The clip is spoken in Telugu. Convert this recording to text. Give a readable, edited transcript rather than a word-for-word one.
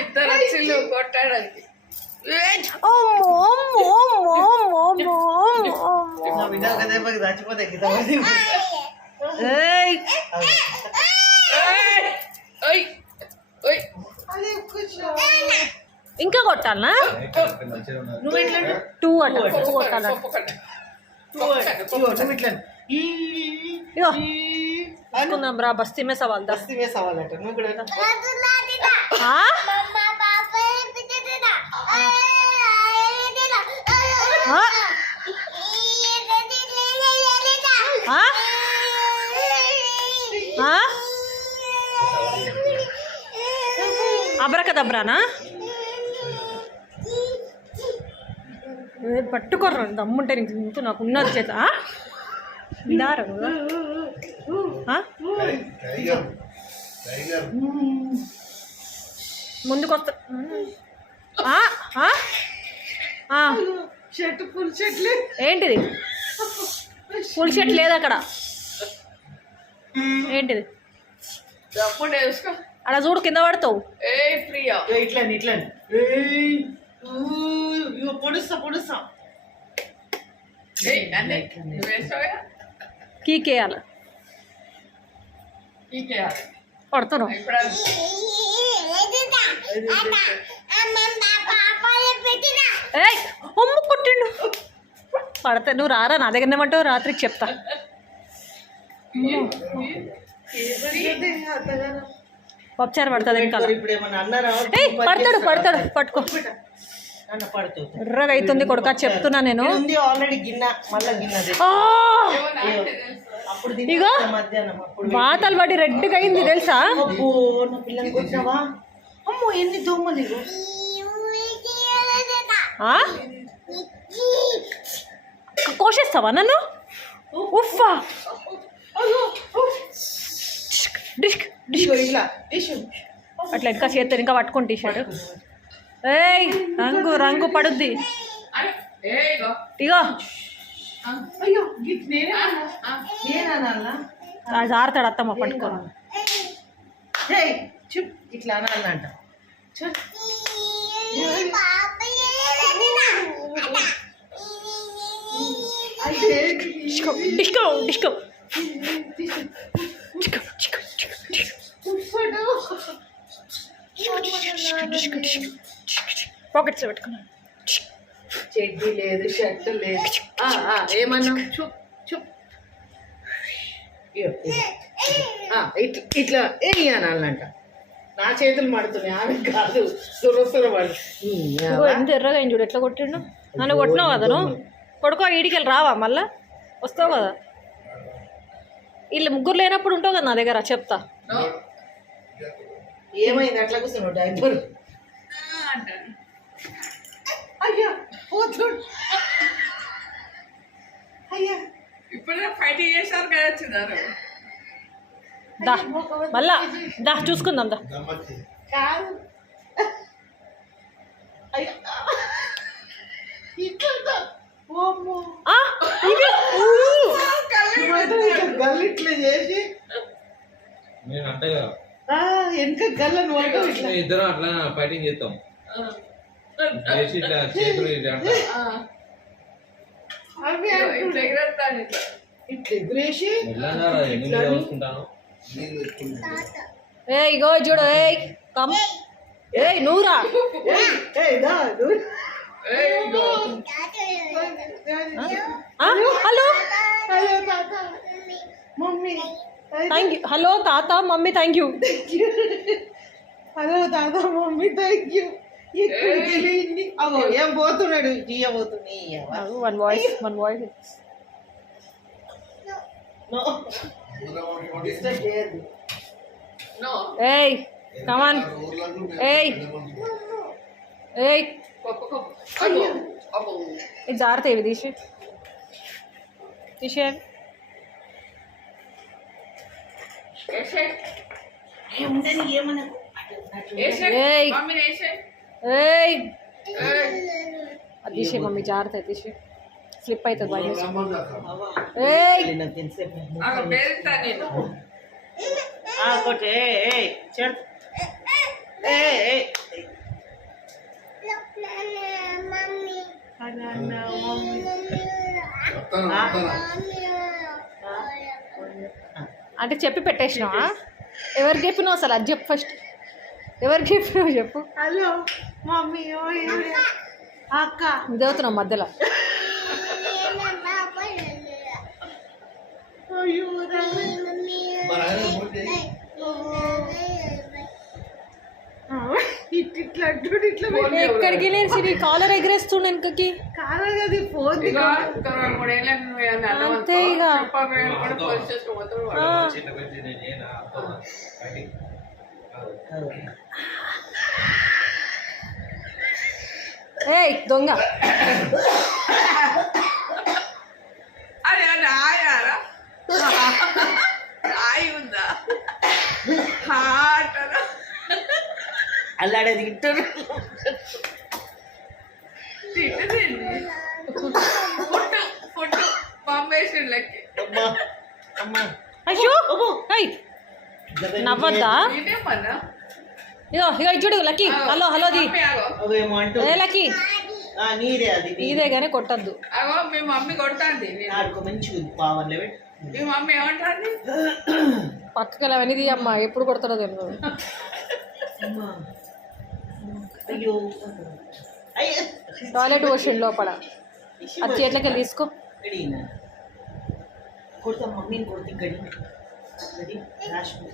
ఇద్దరు వచ్చిళ్ళు కొట్టాడానికి. ఇంకా కొట్టాలనా? నువ్వు ఇట్లా 2 కొట్టాల. తీసుకుందాం రా. బస్తీ మే సవాల్. బస్తీ మే సవాల్ అంటే నువ్వు కూడా అబ్రకదబ్రానా? పట్టుకోర్రా దమ్ముంటే నీకు. నాకు ఉన్నది చేత దారు ముందుకొస్తా. షర్ట్ ఫుల్ షర్ట్ ఏంటిది? ఫుల్ షర్ట్ లేదు అక్కడ. ఏంటిది? అలా చూడు, కింద పడతావు. ఇట్లా ఇట్లా పొడుస్తా పొడుస్తా. కీకేయాలి. పడుతున్నావు. అమ్ము కొట్టిండు. పడతా. నువ్వు రారా నా దగ్గర ఏమంటావు? రాత్రికి చెప్తా. పప్పుచారు పడుతుంది ఇంకా. పడతాడు పడతాడు. పట్టుకో. ఎర్రగా అవుతుంది కొడుక, చెప్తున్నా నేను. ఇగో వాతలు పడి రెడ్గా అయింది తెలుసా? ఎన్ని దోమలు. కోసేస్తావా నన్ను? ఉఫ్ఫా. అట్లా ఇంకా చేస్తారు. ఇంకా పట్టుకోండి టీషర్ట్. ఏయ్ రంగు రంగు పడుద్ది. ఇగో జారుతాడు అత్తమ్మ. పట్టుకోను. ఇట్లా అనాలంట. Disco disco disco. పాకెట్స్ పెట్టుకున్నాను. చెడ్డీ లేదు, షర్ట్ లేదు. ఏమన్నా చూప్ చూప్. ఇట్లా వేయాలంట. నా చేతులు మడుతున్నాయి, ఆమె కాదు. సురసుర పడు. ఎంత ఎర్రగా అయింది చూడు ఎట్లా కొట్టిండు. నన్ను కొట్టినావు కదా నువ్వు. కొడుకో ఈడికెళ్ళి రావా మళ్ళా? వస్తావు కదా. వీళ్ళు ముగ్గురు లేనప్పుడు ఉంటావు కదా నా దగ్గర. చెప్తా. ఏమైంది అట్లా కూర్చున్నావు? డైపర్ అయ్యా పోతుడు. అయ్యా ఇప్పుడే ఫైటింగ్ చేశారు కదా వచ్చినారు. దా మళ్ళా దా చూసుకుందాం. దా కాదు. గల్లిట్లా చేసి వెనక గల్లను ఇద్దరం అట్లా ఫైటింగ్ చేస్తాం. ఇగో చూడు. ఏయ్ నువ్వురా. Hello mummy thank you. Hello తాత మమ్మీ థ్యాంక్ యూ. హలో తాత మమ్మీ థ్యాంక్ యూ. ఏం పోతున్నాడు? తీయబోతుంది. One voice one voice. ఏయ్ కమాన్. ఏయ్ ఏయ్ ఇది జాగ్రత్త. ఇవి తీసి తీసేయండి. ఏయ్ అది తీసే మమ్మీ జాగ్రత్త తీసే స్లిప్ అవుతుంది బయట ఏయ్ పేరుతా నేను అంటే చెప్పి పెట్టేసినావా? ఎవరికి చెప్పినావు అసలు? అది చెప్పు ఫస్ట్. ఎవరికి చెప్పినావు చెప్పు. హలో మమ్మీ అక్క చదువుతున్నావు మధ్యలో. అయ్యో ఇట్లా అంటుడు ఇట్లా ఎక్కడికి లేదు సిరి కాలర్ ఎగరేస్తుండ వెనకకి. కాదు అది ఫోన్ అంతే ఇక. ఏయ్ దొంగ అరే అది ఆయారా ఆయి ఉందా హాట్ అరా అల్లాడేది ఇంటర్ తింటుంది ఫుడ్ బాంబేషన్లకి అయ్యో ఏయ్ నవ్వద్దా? నేనేమన్నా ఇగో ఇగో చూడు లక్కీ. హలో హలో ది ఆగో ఏ లక్కీ నీదే అది ఇదే కానీ కొట్టద్దు. అగో మీ మమ్మీ కొడుతుంది మంచిగా పావర్లే మీ మమ్మీ ఏమంటుంది పక్కకి అవన్నీ తీయమ్మా ఎప్పుడు కొడతాడో తెలియదు. అయ్యో టాయిలెట్ వాషింగ్ లోపల అది చేట్లకి వెళ్ళి తీసుకో. కొడతా మమ్మీని కొడుతుంది గడి రాష్ట్రం